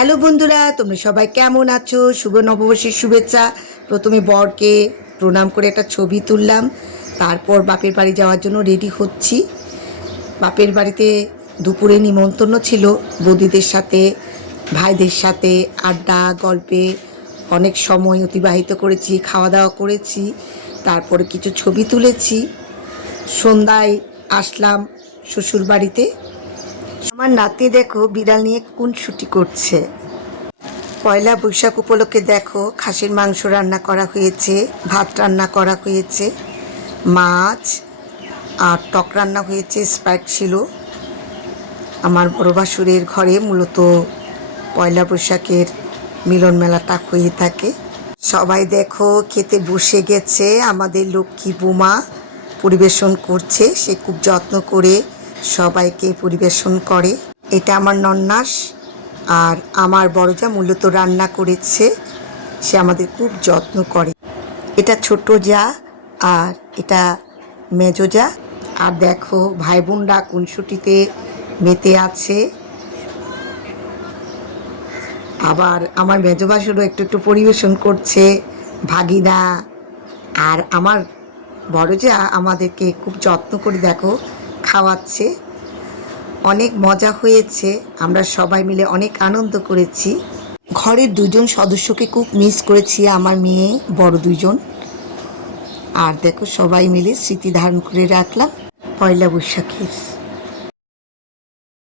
Hello বন্ধুরা, তোমরা সবাই কেমন আছো? শুভ নববর্ষের শুভেচ্ছা। প্রথমে বরকে প্রণাম করে একটা ছবি তুললাম, তারপর বাপের বাড়ি যাওয়ার জন্য রেডি হচ্ছি। বাপের বাড়িতে দুপুরে নিমন্ত্রণ ছিল, বৌদিদের সাথে ভাইদের সাথে আড্ডা গল্পে অনেক সময় অতিবাহিত করেছি, খাওয়া দাওয়া করেছি, তারপরে কিছু ছবি তুলেছি। সন্ধ্যায় আসলাম শ্বশুর বাড়িতে। আমার নাতি দেখো বিড়াল নিয়ে খুনসুটি করছে। পয়লা বৈশাখ উপলক্ষে দেখো খাসির মাংস রান্না করা হয়েছে, ভাত রান্না করা হয়েছে, মাছ আর টক রান্না হয়েছে, স্প্রাইট ছিল। আমার বড় ভাসুরের ঘরে মূলত পয়লা বৈশাখের মিলন মেলাটা হয়ে থাকে। সবাই দেখো খেতে বসে গেছে। আমাদের লক্ষ্মী বোমা পরিবেশন করছে, সে খুব যত্ন করে সবাইকে পরিবেশন করে। এটা আমার নন্নাস, আর আমার বড় যা মূলত রান্না করেছে, সে আমাদের খুব যত্ন করে। এটা ছোট যা আর এটা মেজো যা। আর দেখো ভাই বোনরা খুনসুটিতে মেতে আছে। আবার আমার মেজো ভাসুরও একটু একটু পরিবেশন করছে, ভাগিনা। আর আমার বড় যা আমাদেরকে খুব যত্ন করে দেখো খাওয়াচ্ছে। অনেক মজা হয়েছে, আমরা সবাই মিলে অনেক আনন্দ করেছি। ঘরের দুজন সদস্যকে খুব মিস করেছি, আমার মেয়ে বড় দুজন। আর দেখো সবাই মিলে স্মৃতি ধারণ করে রাখলাম পয়লা বৈশাখের।